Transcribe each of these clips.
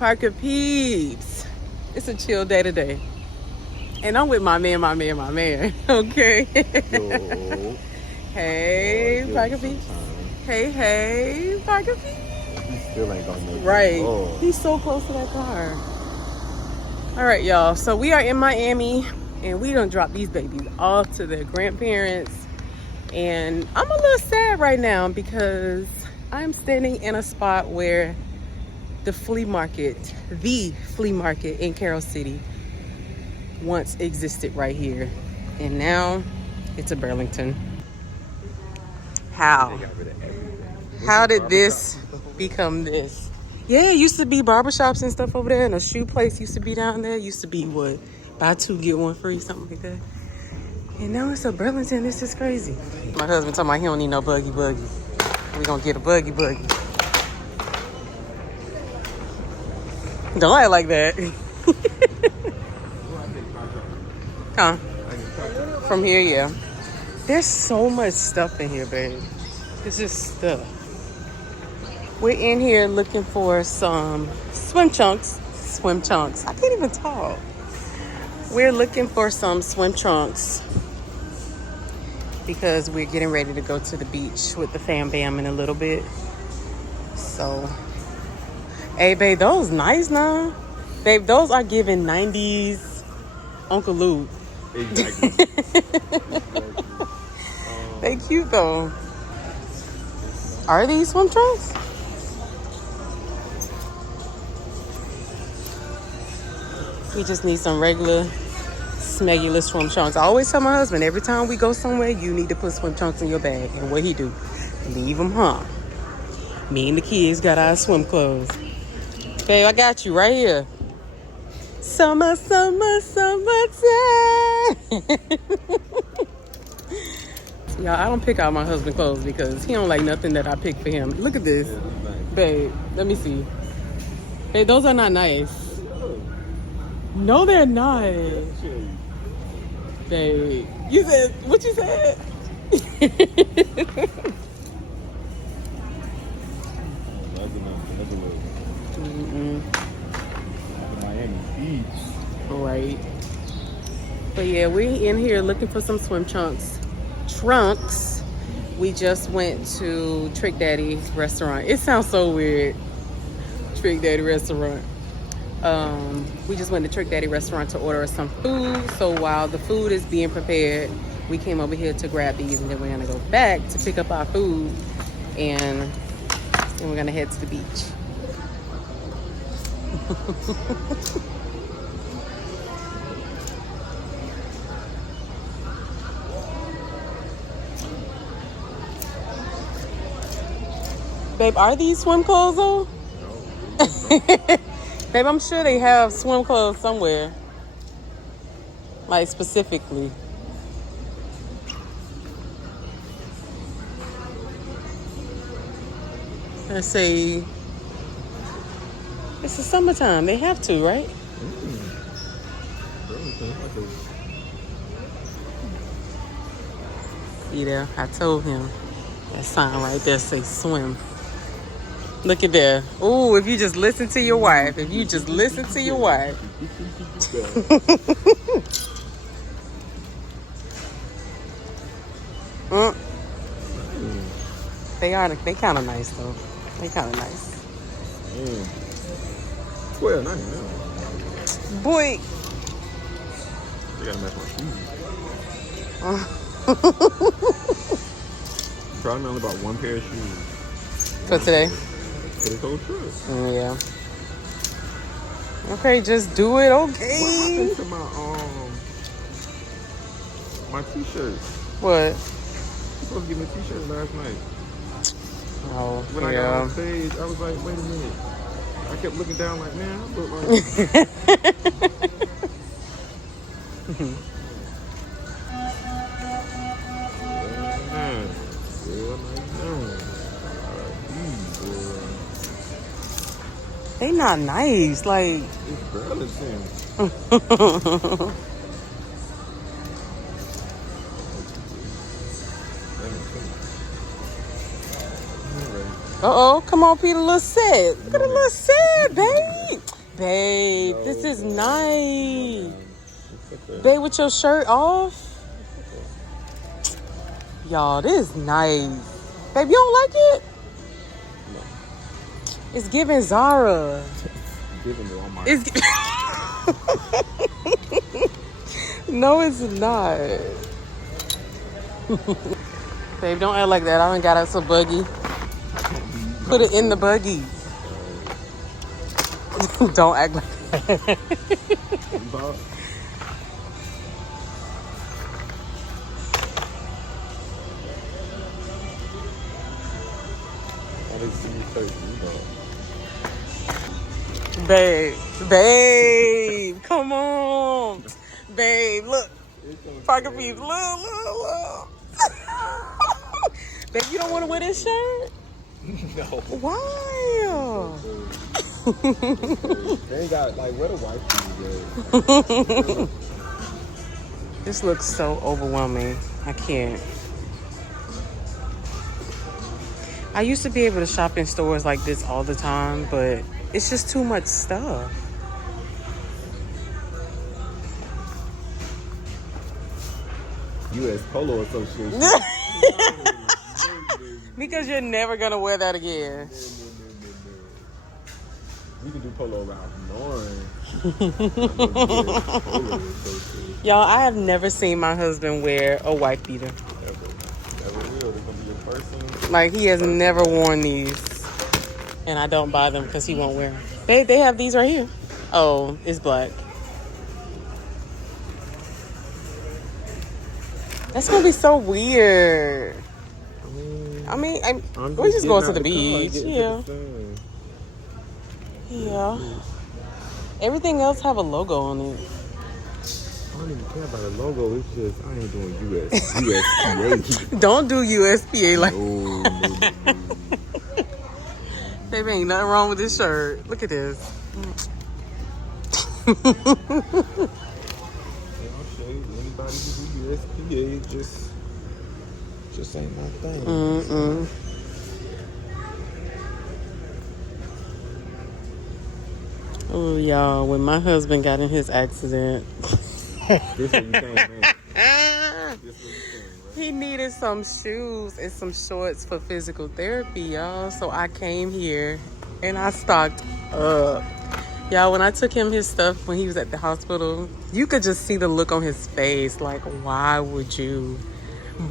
Parker peeps. It's a chill day today. And I'm with my man. Okay. Yo. Hey, Parker peeps. Hey, Parker peeps. He still ain't gonna make it. Right. Oh. He's so close to that car. All right, y'all. So we are in Miami, and we done dropped these babies off to their grandparents. And I'm a little sad right now because I'm standing in a spot where the flea market in Carroll City once existed right here. And now it's a Burlington. How did this become this? Yeah, it used to be barbershops and stuff over there, and a shoe place used to be down there. It used to be what? Buy two, get one free, something like that. And now it's a Burlington. This is crazy. My husband talking about he don't need no buggy. We gonna get a buggy. Don't act like that. Huh? From here, yeah. There's so much stuff in here, babe. It's just stuff. We're in here looking for some swim trunks. I can't even talk. We're looking for some swim trunks because we're getting ready to go to the beach with the fam bam in a little bit. So, hey, babe, those nice now. Babe, those are giving 90s Uncle Luke. Exactly. They cute though. Are these swim trunks? We just need some regular smegulous swim trunks. I always tell my husband, every time we go somewhere, you need to put swim trunks in your bag. And what he do? Leave them home. Me and the kids got our swim clothes. Babe, I got you right here. Summertime. Y'all, I don't pick out my husband's clothes because he don't like nothing that I pick for him. Look at this. Babe, let me see. Babe, those are not nice. No, they're not. Babe, you said, what you said? Miami Beach. Right. But yeah, we in here looking for some swim trunks. We just went to Trick Daddy restaurant. It sounds so weird. Trick Daddy restaurant. We just went to Trick Daddy restaurant to order some food. So while the food is being prepared, we came over here to grab these, and then we're gonna go back to pick up our food, and then we're gonna head to the beach. Babe, are these swim clothes though? No. Babe, I'm sure they have swim clothes somewhere. Like specifically. Let's see. It's the summertime. They have to, right? See there? I told him. That sign right there say swim. Look at there. Ooh, if you just listen to your wife. They kind of nice though. They kind of nice. $12.99. Boy. They gotta match my shoes. Probably only about one pair of shoes. For today? For this whole trip. Yeah. Okay, just do it. Okay. What happened to my t-shirts? What? You supposed to give me a t-shirt last night. Oh, when I got on stage, I was like, wait a minute. I kept looking down like, man, I look like... They not nice, like... It's Burlington. Uh-oh, come on, Peter, a little sad. Look at a little sad, babe. Babe, No, this is no, nice. It's okay. Babe, with your shirt off. Y'all, this is nice. Babe, you don't like it? No. It's giving Zara. Giving it on my. It's no, it's not. Babe, don't act like that. I done got us a buggy. Put it in the buggy. Don't act like that. Bob. I didn't see you first, Babe, come on. Babe, look. Pocket piece, look. Babe, you don't want to wear this shirt? No. Why? They ain't got, like, what a wife is. This looks so overwhelming. I can't. I used to be able to shop in stores like this all the time, but it's just too much stuff. U.S. Polo Association. Because you're never gonna wear that again. We can do polo around Lauren. Y'all, I have never seen my husband wear a wife beater. Never will. They're gonna be your person. Like, he has never worn these. And I don't buy them because he won't wear them. They have these right here. Oh, it's black. That's gonna be so weird. I mean, we're just going to the beach. Yeah. Yeah. Everything else have a logo on it. I don't even care about the logo. It's just, I ain't doing USPA. Don't do USPA like. No. Baby, ain't nothing wrong with this shirt. Look at this. Anybody who do USPA just ain't my thing. Oh, y'all, when my husband got in his accident, This what you saying, man. This what you saying, right? he needed some shoes and some shorts for physical therapy, y'all. So I came here and I stocked up. Y'all, when I took him his stuff when he was at the hospital, you could just see the look on his face. Like, why would you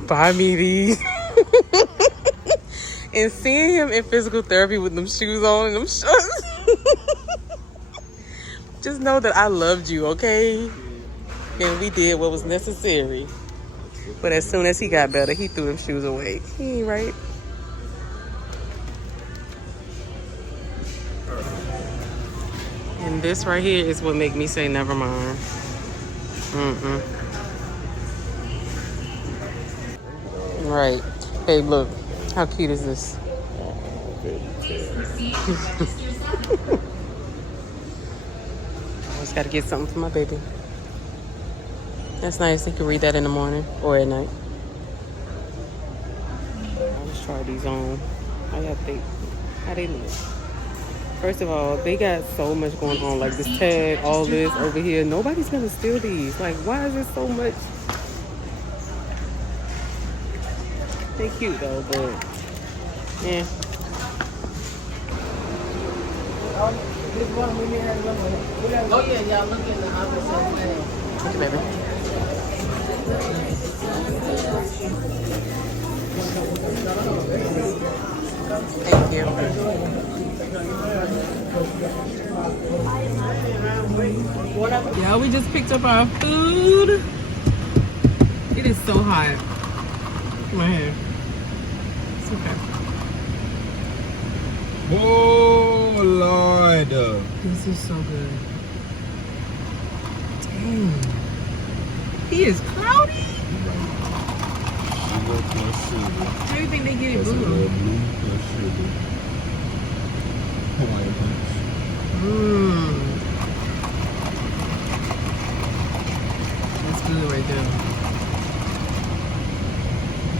buy me these? And seeing him in physical therapy with them shoes on and them shorts. Just know that I loved you, okay? And we did what was necessary. But as soon as he got better, he threw them shoes away. He ain't right. And this right here is what make me say never mind. Right. Hey, look. How cute is this? I just got to get something for my baby. That's nice. He can read that in the morning or at night. I'll just try these on. How they look? First of all, they got so much going on. Like this tag, all this over here. Nobody's gonna steal these. Like, why is there so much? They cute though, but yeah. Oh yeah, y'all look in the opposite way. Thank you, baby. Thank you. Yeah, we just picked up our food. It is so hot. My hair. It's okay. Oh, Lord. This is so good. Dang. He is cloudy. How do you think they get it blue? Hawaiian punch. That's good right there.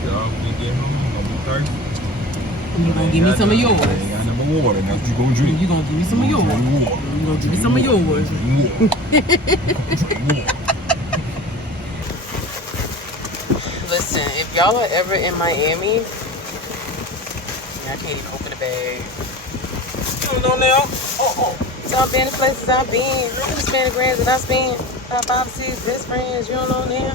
Y'all, when you get home, I'm gonna be thirsty. You gonna give me some of yours? I ain't got no water. Now you gonna drink. You gonna give me some of yours? Drink water. You Well, give me some of yours. Listen, if y'all are ever in Miami, I can't even open the bag. You don't know now? So I've been to places I've been. You spend the grands that I spend. 5, 6 best friends. You don't know now?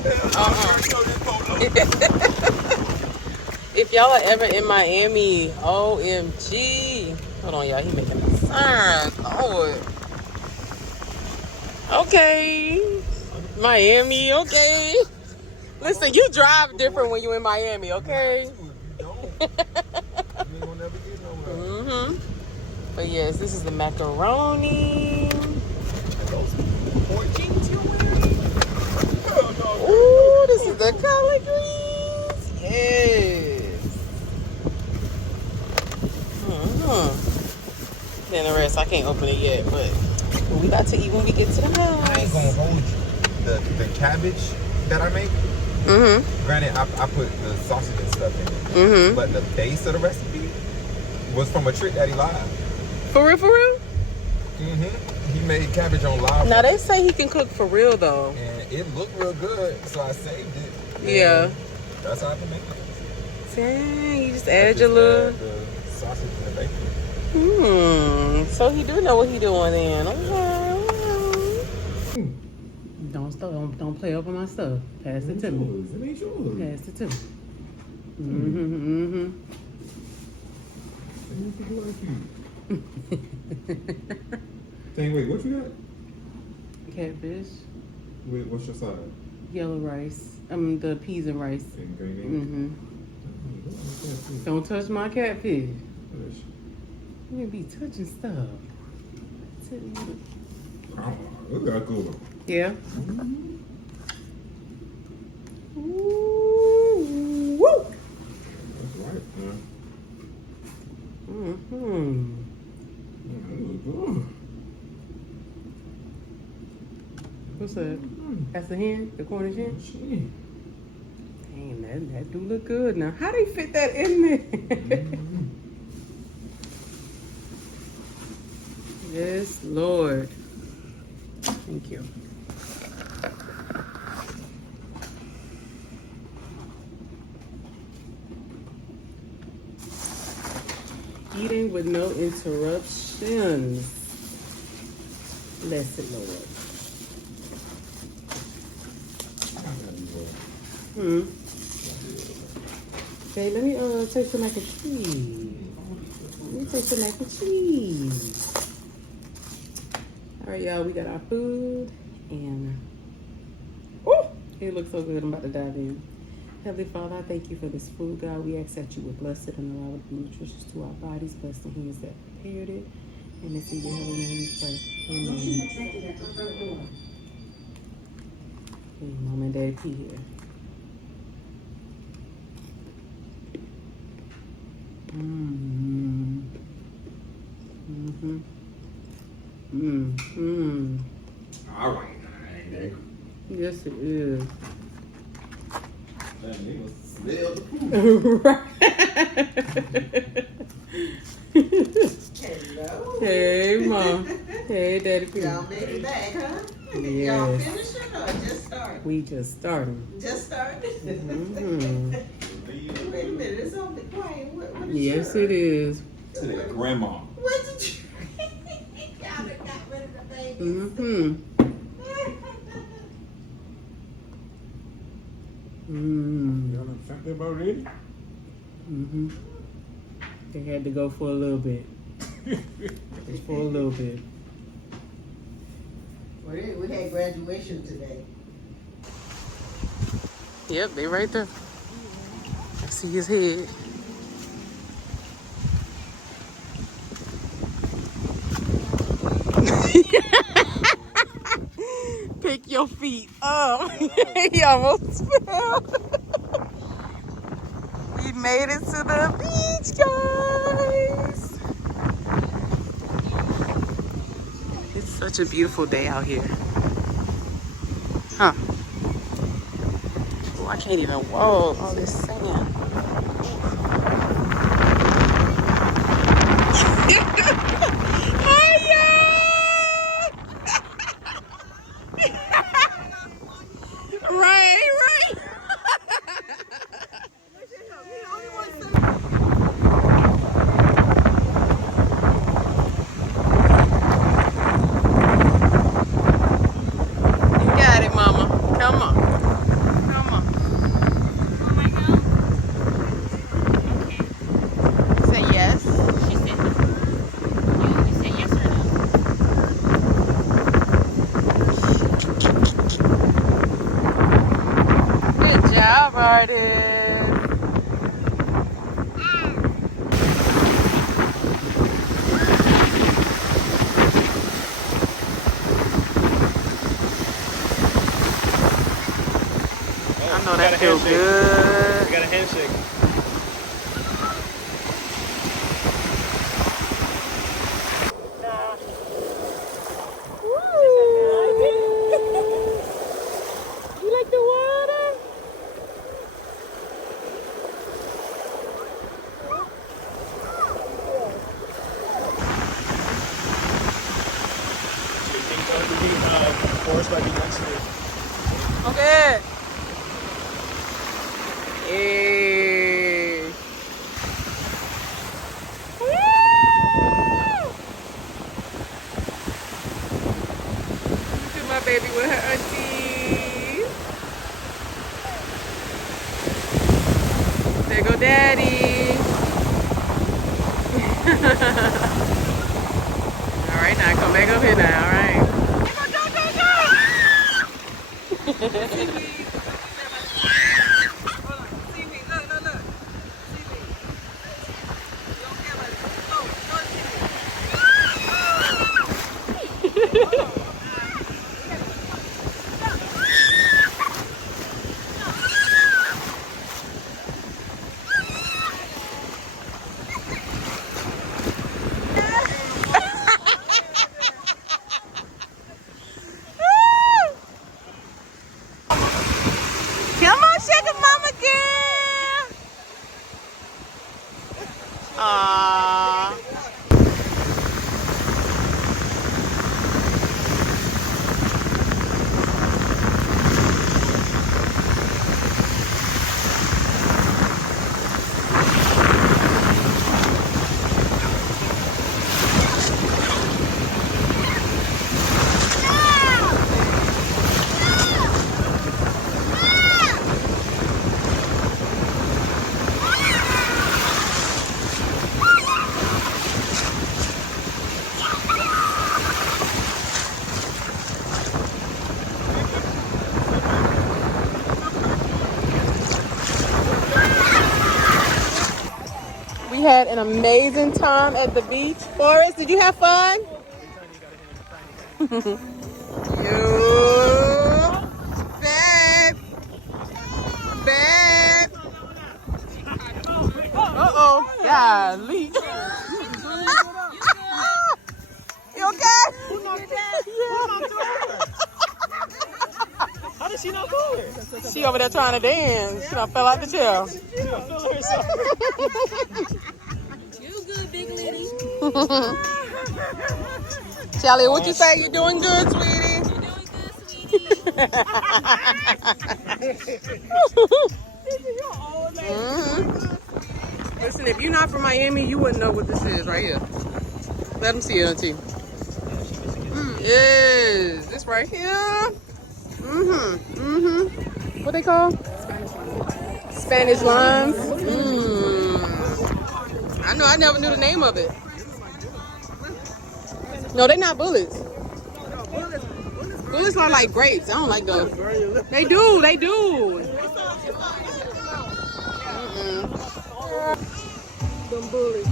If y'all are ever in Miami, OMG. Hold on, y'all. He making a sign. Oh. Okay. Miami, okay. Listen, you drive different when you're in Miami, okay? Mm-hmm. But yes, this is the macaroni. Ooh, this is the collard greens. Yes. Mm-hmm. Then the rest, I can't open it yet, but we about to eat when we get to the house. I ain't gonna hold you. The cabbage that I make. Mm-hmm. Granted, I put the sausage and stuff in it. Mm-hmm. But the base of the recipe was from a trick that he live. For real, for real? Mm-hmm. He made cabbage on live. Now they say he can cook for real though. And it looked real good, so I saved it. Yeah. That's how I can make it. Dang, you just add your little. Add the sausage and the bacon. So he do know what he doing then. Okay. Don't play over my stuff. Pass it to me. It ain't yours. Pass it to me. Mm-hmm. Dang, wait, what you got? Catfish, Wait, what's your side? yellow rice. The peas and rice. And green eggs? Don't touch my catfish. You be touching stuff. Look at good. Yeah. Ooh, woo. That's right, man. What's that? That's the hen? The Cornish hen? Dang, that do look good now. How they fit that in there? Yes, Lord. Thank you. Eating with no interruptions. Blessed Lord. Okay, let me take some mac and cheese. Let me take some mac and cheese. All right, y'all, we got our food, and oh, it looks so good. I'm about to dive in. Heavenly Father, I thank you for this food, God. We ask that you would bless it and allow it to be nutritious to our bodies. Bless the hands that prepared it. And it's in your heavenly name we pray. Amen. Hey, Mom and Dad P here. All right. Yes, it is. Man, they must smell the food. Right. Hello. Hey, Mom. Hey, Daddy P. Y'all made it back, huh? Y'all Yes. finishing or just starting? We just started. Just started? Wait a minute, it's on the quiet. What is Yes, yours? it is. To their grandma. What did you... Y'all done got rid of the babies. Y'all done fact them already? They had to go for a little bit. Just for a little bit. We had graduation today. Yep, they right there. I see his head. Pick your feet up. He almost fell. We made it to the beach, guys. It's such a beautiful day out here. Huh. Oh, I can't even walk. All this sand. Hiya! artist. I know that feels good. We got a handshake. You like the water? Forest might be next to it. Okay. Hey. Woo! Look at my baby with her auntie. There go daddy. All right, now come back up here now, all right. Come on, sugar mama girl. Aww. We had an amazing time at the beach. Forrest, did you have fun? You bad. Bad. Uh-oh. Golly. You okay? How did she not do it? She over there trying to dance. She done fell out the chair. You good, big lady. Shelly, what you say? You doing good, sweetie? You doing good, sweetie. Listen, if you're not from Miami, you wouldn't know what this is right here. Let them see it, auntie. Yes, this right here. What they call? Spanish limes. I know, I never knew the name of it. No, they're not bullets. Bullets are like grapes. I don't like those. They do, they do. Them bullets.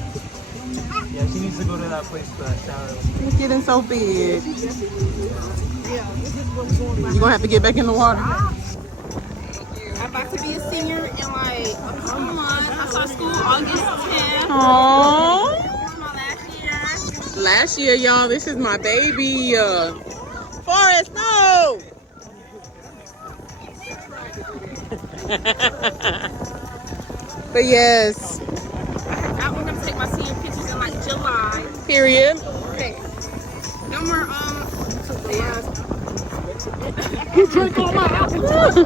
Yeah, she needs to go to that place for that shower. It's getting so big. You're gonna have to get back in the water. I'm about to be a senior in like a couple months. I start school August 10th. Aww. This is my last year. Last year, y'all, this is my baby. Forrest, no! But yes, I'm gonna take my senior pictures in like July. period. Okay. No more You drink all my apple juice.